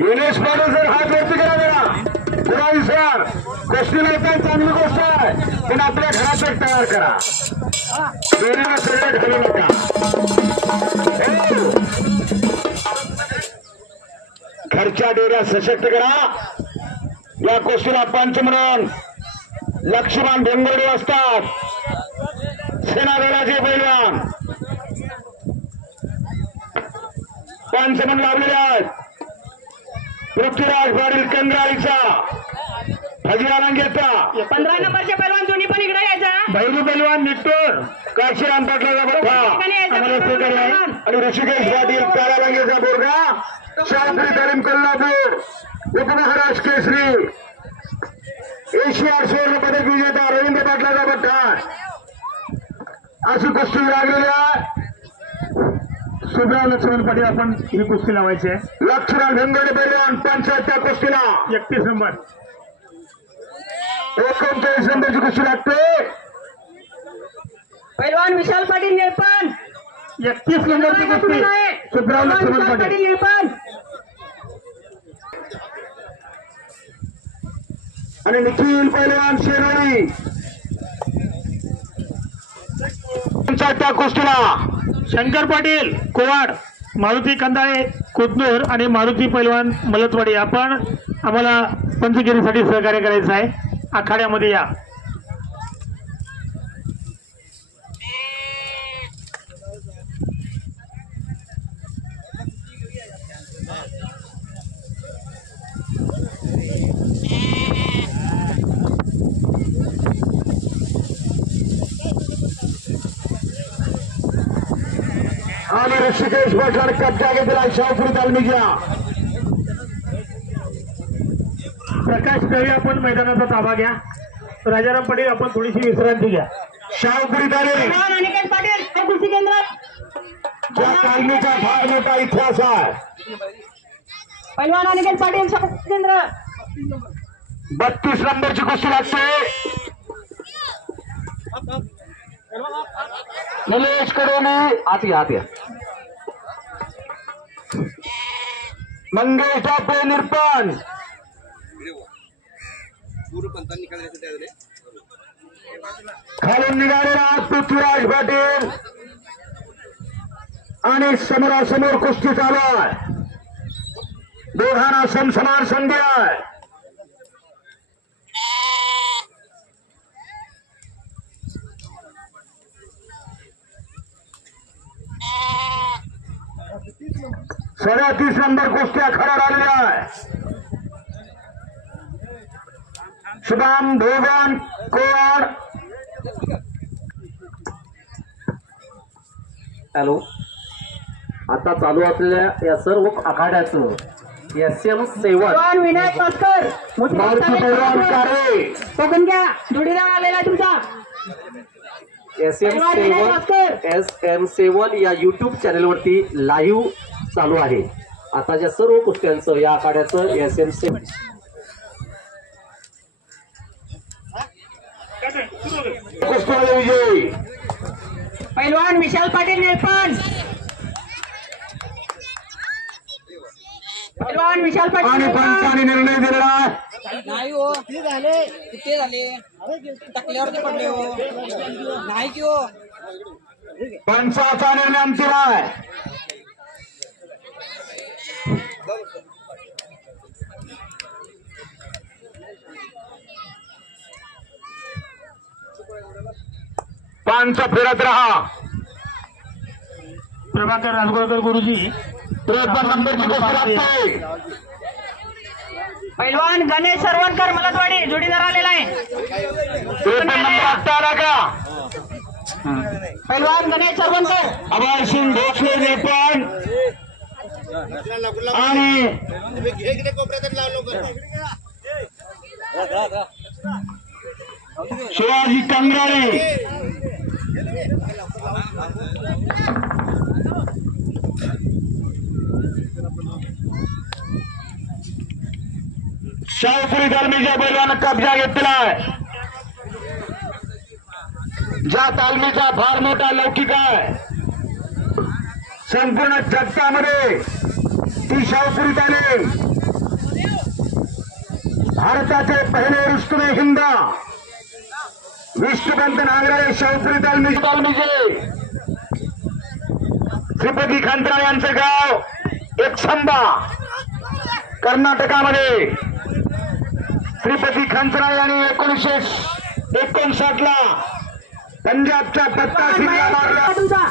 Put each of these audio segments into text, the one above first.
युनेश पाटील जर हात वरती नाही चांगली गोष्ट आहे. पण आपल्या घरात तयार करा. दोन्हीला घालू नका. घरच्या डेऱ्या सशक्त करा. या गोष्टीला पंच म्हणून लक्ष्मण भेंगोडे असतात. सेनादलाचे पैलवान. पंच म्हणून लावलेले आहेत. पृथ्वीराज पाटील कंद्राळीचा भजवानांगेचा पंधरा नंबरचे पैलवान दोन्ही पण इकडे यायचा. भैरू पैलवान निट्टूर. काशीराम पाटलाचा बठा आम्हाला सहकार्य आहे. आणि ऋषिकेश पाटील कालालांगेचा बोरगा शास्त्री तालीम कोल्हापूर. उपमहाराष्ट्र केसरी. एशिया सुवर्ण पदक विजेता रवींद्र पाटलाचा बठा अशी कुस्ती लागलेली आहे. सुब्रा लक्ष्मण पाटील आपण ही कुस्ती लावायची आहे. लक्ष्मण भेंगडे पैलवान पंचायतच्या कुस्तीला. एकतीस नंबर. एकोणचाळीस नंबरची कुस्ती लागते. पैलवान विशाल पाटील निळपण. एकतीस नंबरची कुस्ती. सुब्रा लक्ष्मण पाटील. निळपण आणि निखिल पैलवान शेराळी पंचायतच्या कुस्तीला शंकर पाटील कोवाड मारुती कंदाळे कुदनूर आणि मारुती पैलवान मलतवाडी. आपण आम्हाला पंचगिरीसाठी सहकार्य करायचं आहे. आखाड्यामध्ये या आणि ऋषिकेश पाटलाने कब्जा घेतला शाहपुरी तालमीच्या प्रकाश कवी आपण मैदानाचा ताबा घ्या. राजाराम पाटील आपण थोडीशी विश्रांती घ्या. शाहपुरी तालीम पैलवान अनिकेत पाटील कुस्ती केंद्रात या तालमीचा फार मोठा इतिहास आहे. पैलवान अनिकेत पाटील कुस्ती केंद्र. बत्तीस नंबरची कुस्ती लागते. निलेश कडोली आत या आत या. मंगेश टापे निरपण. खालून निघालेला पृथ्वीराज पाटील. आणि समोरासमोर कुस्ती चालू आहे. दोघांना समसमान संधी आहे. सदतीस नंबर कुस्त्या खरार आलेल्या आहे शुभम भोगन कोवाड हॅलो. आता चालू असलेल्या या सर्व आखाड्याचं S M seven. Vinayak Bhaskar token घ्या जोडीदार आलेला तुमचा. S M seven S M seven या युट्यूब चॅनेलवरती लाईव्ह चालू आहे. आता ज्या सर्व कुस्त्यांचं या आखाड्याचं एस एम कुस्तीवाले विजयी. पैलवान विशाल पाटील निळपण पैलवान विशाल पाटील आणि निळपण पंचाने निर्णय दिलेला आहे. नाही हो किती झाले? किती झाले? टाकल्यावरती पडले हो. नाही की हो. पंचाचा निर्णय अंतिम आहे. पांच फिरत राहा. प्रभाकर राजगोळकर गुरुजी. पैलवान गणेश सरवणकर मलतवाडी जोडीदार आलेला आहे. त्रेपन्न नंबर आत्ता आला का? पैलवान गणेश सरवणकर. अभय सिंग भोसले नेपाळ. आणि शिवाजी कंगारे शाहपुरी तालमीच्या बैलानं कब्जा घेतलाय. ज्या तालमीचा फार मोठा लौकिक आहे. संपूर्ण जगतामध्ये ती शाहपुरीत आले भारताचे पहिले रुस्तुमे हिंद. विष्णुपंत नागराळे शाहपुरी तालमी तालमीचे श्रीपती खंतराळ यांचं गाव एक संबा कर्नाटकामध्ये. श्रीपती खंचराळ यांनी एकोणीसशे एकोणसाठ ला पंजाबचा पत्ता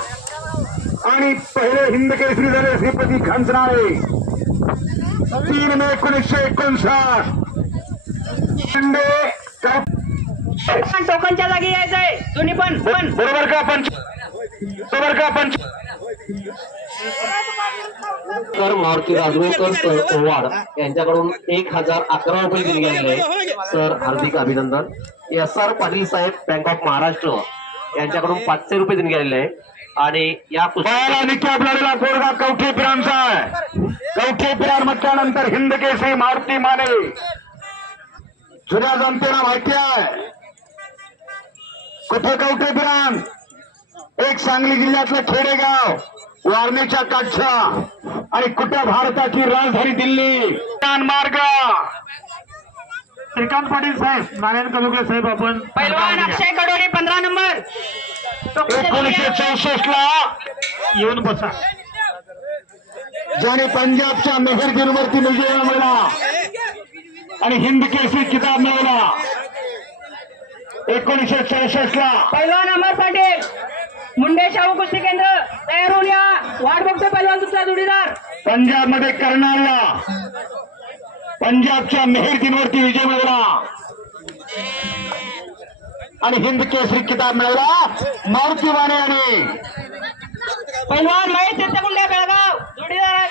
आणि पहिले हिंद केसरी झाले श्रीपती खंचनाळे तीन मे एकोणीसशे एकोणसाठ. शिंदे टोकनच्या जागी यायचंय. दोन्ही पण पण. बरोबर का पंच बरोबर का पंच तर मारुती राजवेकर सर ओवाड यांच्याकडून एक हजार अकरा रुपये दिले गेलेले आहे. सर हार्दिक अभिनंदन. S R Patil Saheb bank of Maharashtra यांच्याकडून पाचशे रुपये दिले गेलेले आहे आणि या पुस्तकाला कवठे पिरांचा आहे. कवठे पिरार म्हटल्यानंतर हिंद केसरी मारुती माने. जुन्या जनतेला माहिती आहे. कुठे कवठे पिरान एक सांगली जिल्ह्यातलं खेडेगाव वारणेच्या काठच्या. आणि कुठे भारताची राजधानी दिल्ली? मार्ग. श्रीकांत पाटील साहेब नारायण कलुके साहेब आपण पैलवान अक्षय कडोरे पंधरा नंबर. एकोणीसशे. चौसष्ट ला येऊन बसा. ज्याने पंजाबच्या मेहरगीरवरती विजय मिळवला आणि हिंद केसरी किताब मिळवला. एकोणीसशे चौसष्ट ला पैलवान अमर पाटील मुंडे शाहू कुस्ती केंद्र तयार होऊन या. वाट बघतो पैलवान तुमचा जोडीदार. पंजाबमध्ये कर्नालला पंजाबच्या मेहरदीनवरती विजय मिळवला. आणि हिंद केसरी किताब मिळवला. मारुती वाणे आणि पैलवान महेश चित्रकुंड्या बेळगाव. जोडीदार.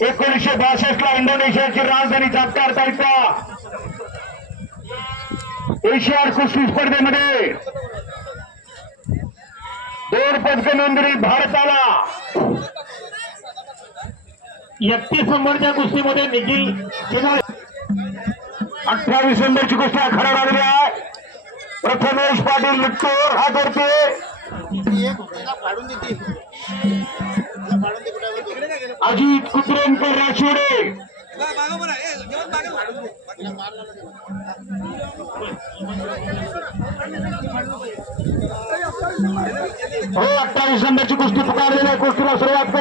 एकोणीसशे बासष्ट ला इंडोनेशियाची राजधानी जाकार्ता इथं. एशियाड कुस्ती स्पर्धेमध्ये. दोन पदकं नोंदणी भारताला. एकतीस नंबरच्या कुस्तीमध्ये निखिल अठरा डिसेंबरची गोष्ट आखाडा लागली आहे. प्रथमेश पाटील निट्टूर हा करते अजित कुत्रेंकर राशिवडे हो अठरा डिसेंबरची कुस्ती पुकारलेली आहे कुस्तीला सुरुवात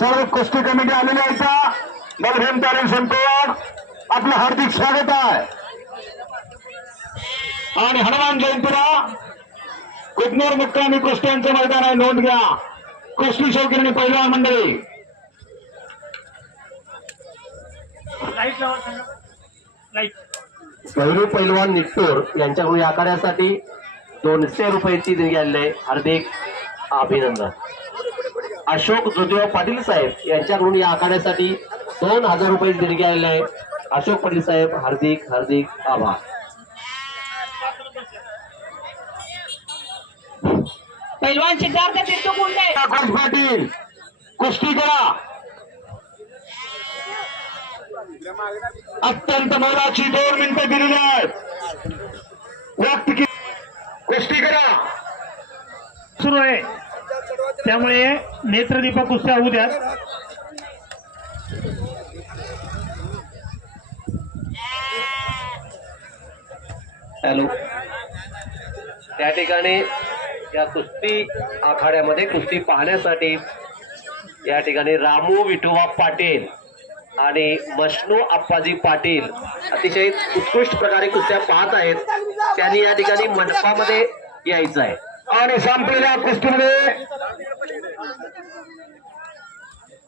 सर्व कुस्ती कमिटी आलेली आहेत का? बलभीम तारी संतोवार आपलं हार्दिक स्वागत आहे. आणि हनुमान जयंतीला कुदनूर मुक्कामी कुस्त्यांचं मैदान आहे नोंद घ्या. कुस्ती शौकीन पहिलवान मंडळी. लाइट गौरव पैलवान निट्टूर यांच्याकडून या कार्यासाठी दोनशे रुपयांची देणगी आलेली आहे. हार्दिक अभिनंदन. अशोक ज्योतिबा पाटील साहेब यांच्याकडून या आखाड्यासाठी दोन हजार रुपयाची देणगी आलेली आहे अशोक पाटील साहेब हार्दिक हार्दिक आभार. पैलवान सिद्धार्थ चित्रकुंडे आकाश पाटील कुस्ती करा. अत्यंत मोलाची दोन मिनिटं दिलेली आहेत. कुस्ती करा. सुरू आहे. त्यामुळे नेत्रदीपक कुस्त्या होऊ हॅलो. त्या ठिकाणी या कुस्ती आखाड्यामध्ये कुस्ती पाहण्यासाठी या ठिकाणी रामू विठोबा पाटील आणि मष्णू आप्पाजी पाटील अतिशय उत्कृष्ट प्रकारे कुस्त्या पाहत आहेत. त्यांनी या ठिकाणी मंडपामध्ये यायचं आहे. आणि संपलेल्या कुस्तीमध्ये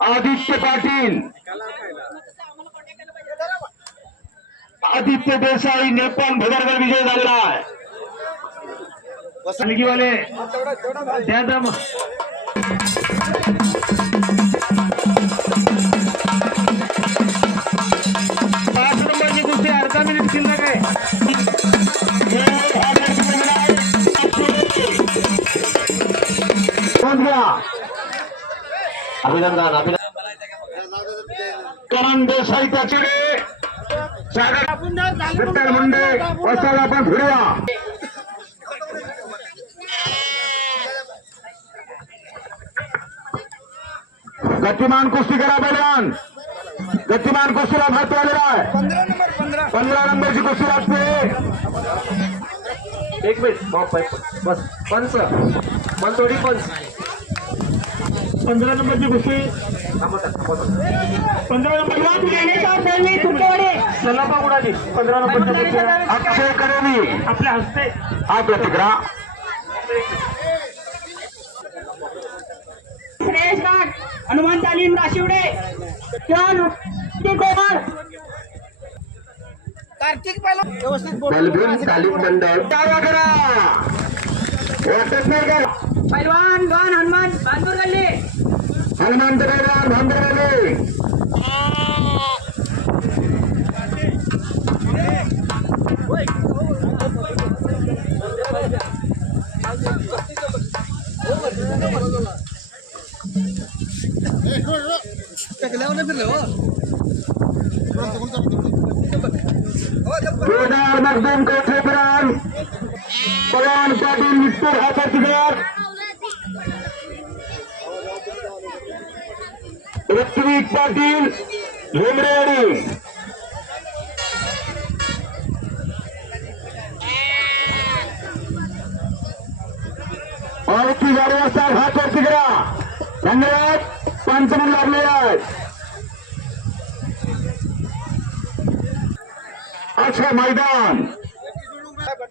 आदित्य पाटील. आदित्य देसाई नेपाळ भदरगड विजय झालेला आहे. सलगीवाले द्या अभिनंदन अभिनंदन. करण देसाई त्याचे सागर विठ्ठल मुंडे वस्ताद आपण फिरूया गतिमान कुस्ती करा बलवान गतिमान कुस्तीला महत्त्व आलेला आहे. पंधरा नंबरची कुस्ती लागते एक मिनिट. भाऊ, बस. पंच. मनतोडी पंच. पंधरा नंबरची थांबवता पंधरा नंबर उडाली पंधरा नंबरच्या कुस्ती अक्षय करेली आपल्या हस्ते. हात वरती करा श्रेयस घाट हनुमान तालीम राशिवडे किंवा कोमार कार्तिक पहिला. व्यवस्थित तालीम मंडळ. दावा करा. वाटत नाही का? पैलवान गण हनुमान बांधूर गल्ली. हनुमंत गैरान भांबरवाले टाकल्यावर नाही फिरलं, हो. केदार मखदूम कोठेपुरान पवन पाटील विठ्ठल हातरतीगर ऋत्विक पाटील झोमरेवाडी आवृत्ती गाडी असतात हात वरती करा धन्यवाद पंचमन लागले आहेत. अच्छा मैदान.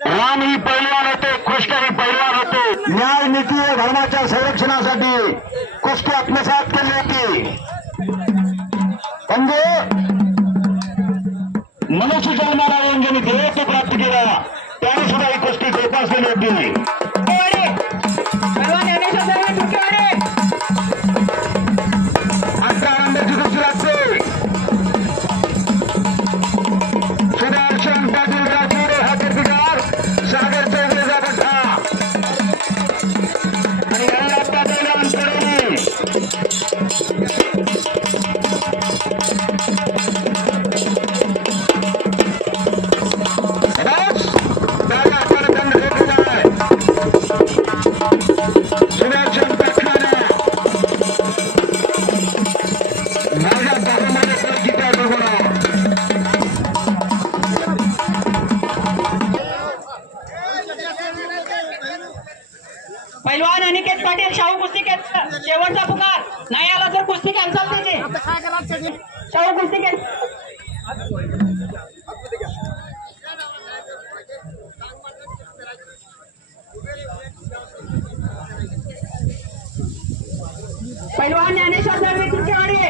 राम ही पैलवान होते कृष्ण ही पैलवान होते. न्याय नीती धर्माच्या संरक्षणासाठी कुस्ती आत्मसात केली होती. म्हणजे मनुष्य जन्माला पैलवान अनिकेत पाटील शाहू कुस्ती शेवटचा पुकार. नाही आला तर कुस्ती कॅन्सल त्याची शाहू कुस्ती पैलवान ज्ञानेश्वर दळवी तुमच्याकडे